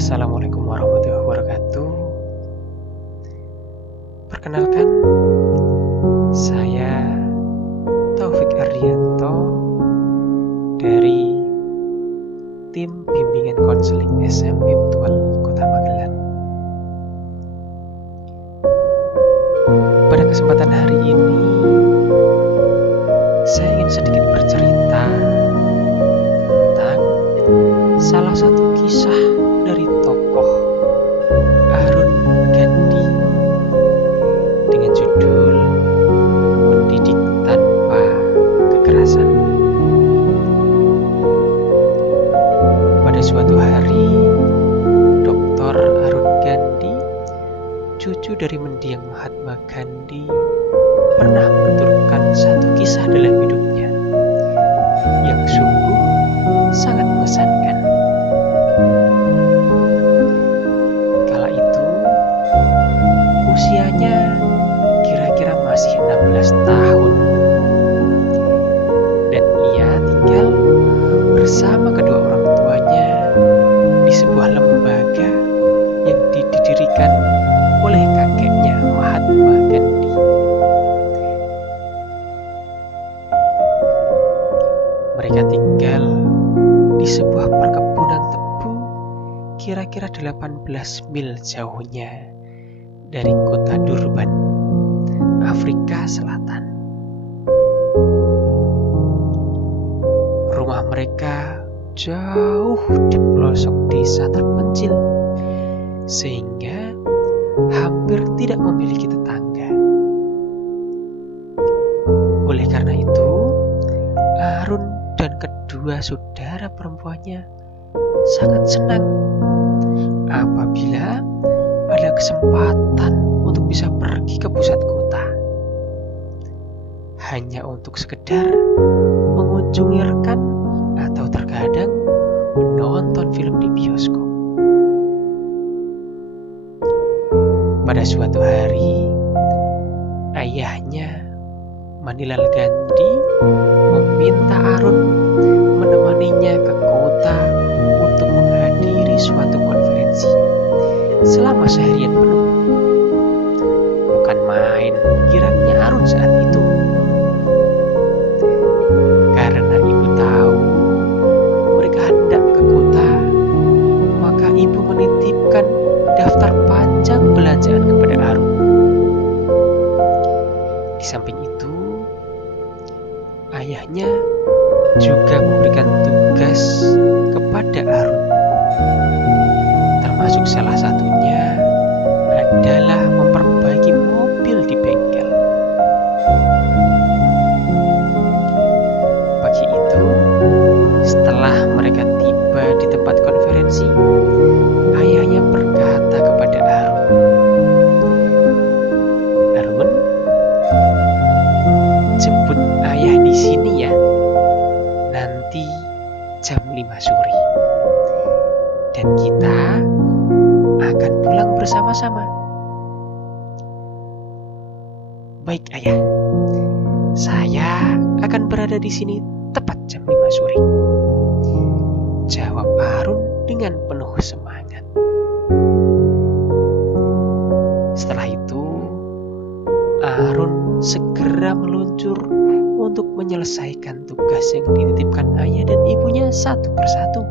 Assalamualaikum warahmatullahi wabarakatuh. Perkenalkan, saya Taufik Ardianto dari tim bimbingan konseling SMP Mutual Kota Magelang. Pada kesempatan hari ini, saya ingin sedikit bercerita tentang salah satu kisah dari tokoh Arun Gandhi dengan judul Mendidik Tanpa Kekerasan. Pada suatu hari, Dr. Arun Gandhi, cucu dari mendiang Mahatma Gandhi, pernah menuturkan satu kisah dalam hidupnya yang sungguh sangat mengesankan. Kala itu, usianya kira-kira masih 16 tahun dan ia tinggal bersama kedua orang tuanya di sebuah lembaga yang didirikan oleh kakeknya Mahatma Gandhi. Mereka tinggal di sebuah perkebunan tebu kira-kira 18 mil jauhnya dari kota Durban, Afrika Selatan. Rumah mereka jauh di pelosok desa terpencil, sehingga hampir tidak memiliki tetangga. Oleh karena itu, Arun dan kedua saudara perempuannya sangat senang apabila ada kesempatan untuk bisa pergi ke pusat kota, hanya untuk sekedar mengunjungi rekan atau terkadang menonton film di bioskop. Pada suatu hari, ayahnya Manilal Gandhi meminta Arun menemaninya ke kota untuk menghadiri suatu konferensi selama seharian penuh. Bukan main girangnya Arun saat itu. Karena ibu tahu mereka hendak ke kota, maka ibu menitipkan daftar panjang belanjaan kepada Arun. Di samping itu, ayahnya juga memberikan tugas kepada Arun, termasuk salah satunya adalah memperbaiki mobil di bengkel. Pagi itu, setelah mereka tiba di tempat konferensi, ayahnya berkata kepada Arun, "Arun, jemput ayah di sini ya, nanti jam 5 sore. Dan kita akan pulang bersama-sama." "Baik ayah, saya akan berada di sini tepat jam 5 sore," jawab Arun dengan penuh semangat. Setelah itu, Arun segera meluncur untuk menyelesaikan tugas yang dititipkan ayah dan ibunya satu persatu.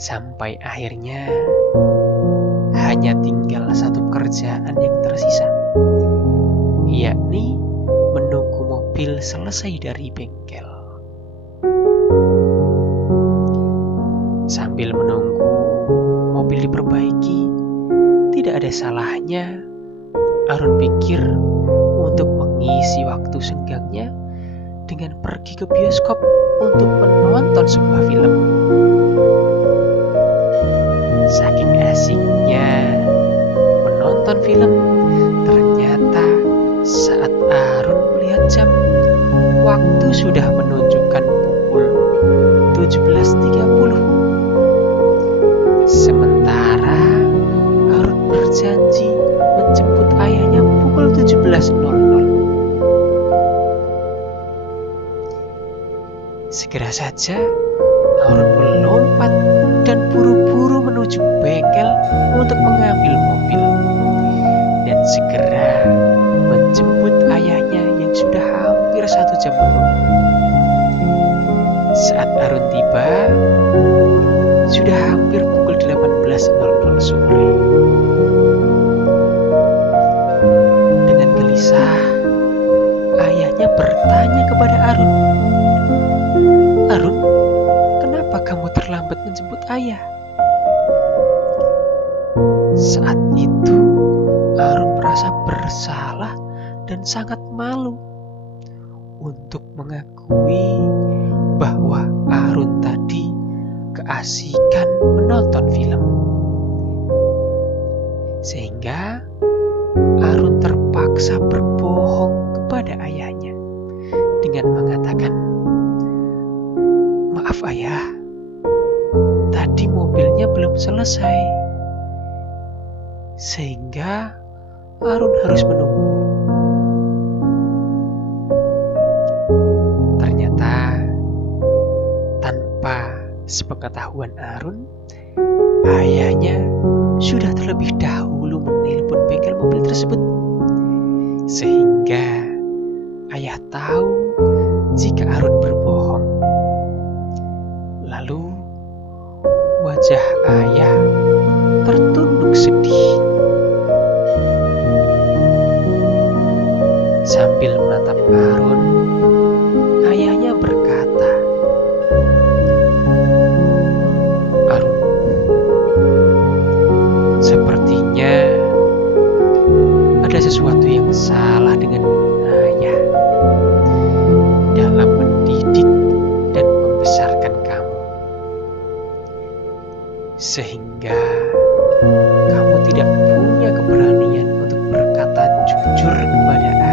Sampai akhirnya hanya tinggal satu pekerjaan yang tersisa, yakni menunggu mobil selesai dari bengkel. Sambil menunggu mobil diperbaiki, tidak ada salahnya Arun pikir untuk mengisi waktu senggangnya dengan pergi ke bioskop untuk menonton sebuah film. Saking asiknya menonton film, ternyata saat Arun melihat jam, waktu sudah menunjukkan pukul 17.30. Sementara Arun berjanji menjemput ayahnya pukul 17.00. Segera saja Arun melompat dan buru-buru menuju bengkel untuk mengambil mobil dan segera menjemput ayahnya yang sudah hampir 1 jam menunggu. Saat Arun tiba, sudah hampir pukul 18.00 sore. Dengan gelisah, ayahnya bertanya kepada Arun, "Arun, kenapa kamu terlambat menjemput ayah?" Saat itu, Arun merasa bersalah dan sangat malu untuk mengakui bahwa Arun tadi keasikan menonton film. Sehingga Arun terpaksa berbohong kepada ayahnya dengan mengatakan, "Maaf ayah, tadi mobilnya belum selesai." Sehingga Arun harus menunggu. Ternyata tanpa sepengetahuan Arun, ayahnya sudah terlebih dahulu menelpon bengkel mobil tersebut. Sehingga ayah tahu jika Arun berbohong. Lalu wajah ayah tertunduk sedih. Sambil menatap Arun, ayahnya berkata, "Arun, sepertinya ada sesuatu yang salah dengan ayah dalam mendidik dan membesarkan kamu, sehingga kamu tidak punya keberanian untuk berkata jujur kepada ayah.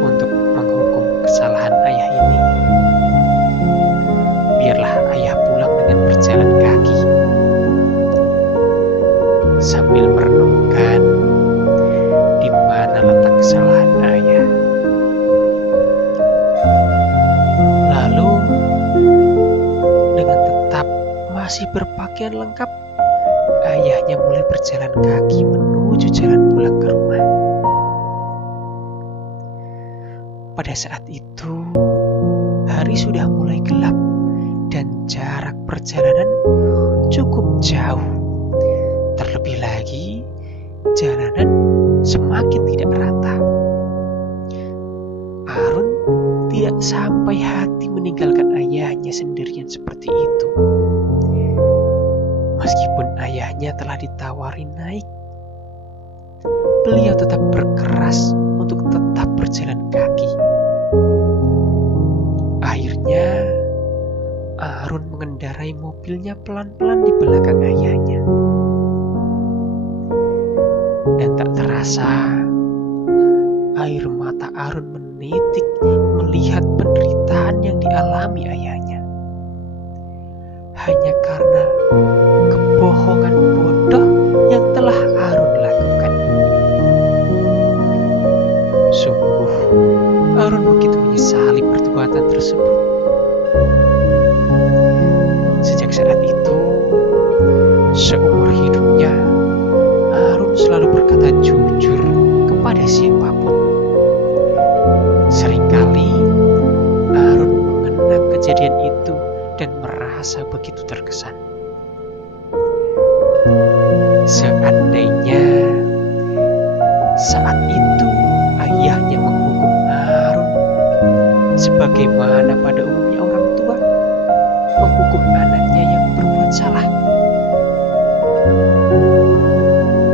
Untuk menghukum kesalahan ayah ini, biarlah ayah pulang dengan berjalan kaki." Sambil merenungkan di mana letak kesalahan ayah. Lalu dengan tetap masih berpakaian lengkap, ayahnya mulai berjalan kaki menuju jalan pulang ke rumah. Pada saat itu, hari sudah mulai gelap dan jarak perjalanan cukup jauh. Terlebih lagi, jalanan semakin tidak rata. Arun tidak sampai hati meninggalkan ayahnya sendirian seperti itu. Meskipun ayahnya telah ditawari naik, beliau tetap berkeras untuk tetap berjalan kaki. Akhirnya, Arun mengendarai mobilnya pelan-pelan di belakang ayahnya. Dan tak terasa, air mata Arun menitik melihat penderitaan yang dialami ayahnya. Hanya karena kebohongan bodoh yang telah Arun lakukan. Sungguh, Arun begitu menyesali perbuatan tersebut. Sejak saat itu, seumur hidupnya, Arun selalu berkata jujur kepada siapapun. Seringkali Arun mengenang kejadian itu dan merasa begitu terkesan. Seandainya saat itu ayahnya menghukum Arun sebagaimana pada umumnya orang tua menghukum anaknya yang berbuat salah,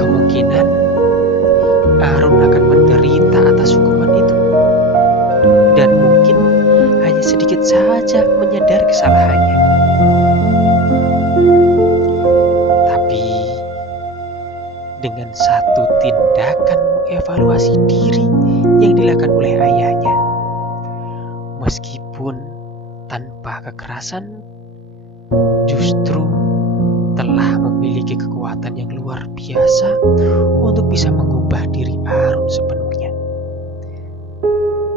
kemungkinan Arun akan menderita atas hukuman itu dan mungkin hanya sedikit saja menyadari kesalahannya. Tapi dengan satu tindakan mengevaluasi diri yang dilakukan oleh ayahnya, meskipun tanpa kekerasan, justru telah memiliki kekuatan yang luar biasa untuk bisa mengubah diri Arun sepenuhnya.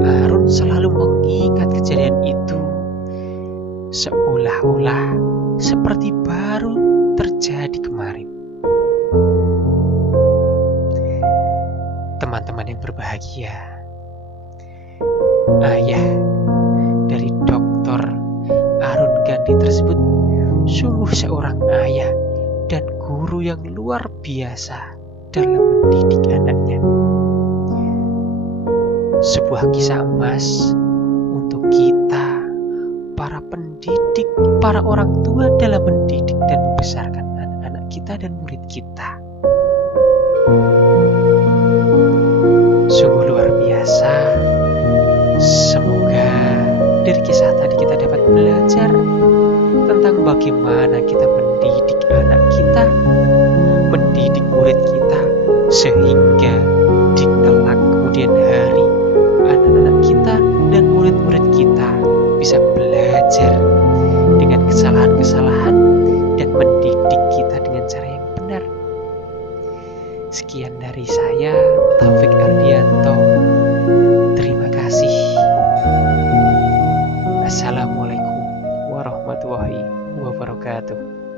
Arun selalu mengingat kejadian itu seolah-olah seperti baru terjadi kemarin. Teman-teman yang berbahagia, ayah dari Dr. Arun Gandhi tersebut sungguh seorang ayah dan guru yang luar biasa dalam mendidik anaknya. Sebuah kisah emas untuk kita, para pendidik, para orang tua dalam mendidik dan membesarkan anak-anak kita dan murid kita. Sungguh luar biasa. Semoga dari kisah tadi kita dapat belajar tentang bagaimana kita mendidik anak kita, mendidik murid kita, sehingga di kelak kemudian hari anak-anak kita dan murid-murid kita bisa belajar dengan kesalahan-kesalahan dan mendidik kita dengan cara yang benar. Sekian dari saya, Taufik Ardianto. Terima kasih. Assalamualaikum warahmatullahi wabarakatuh.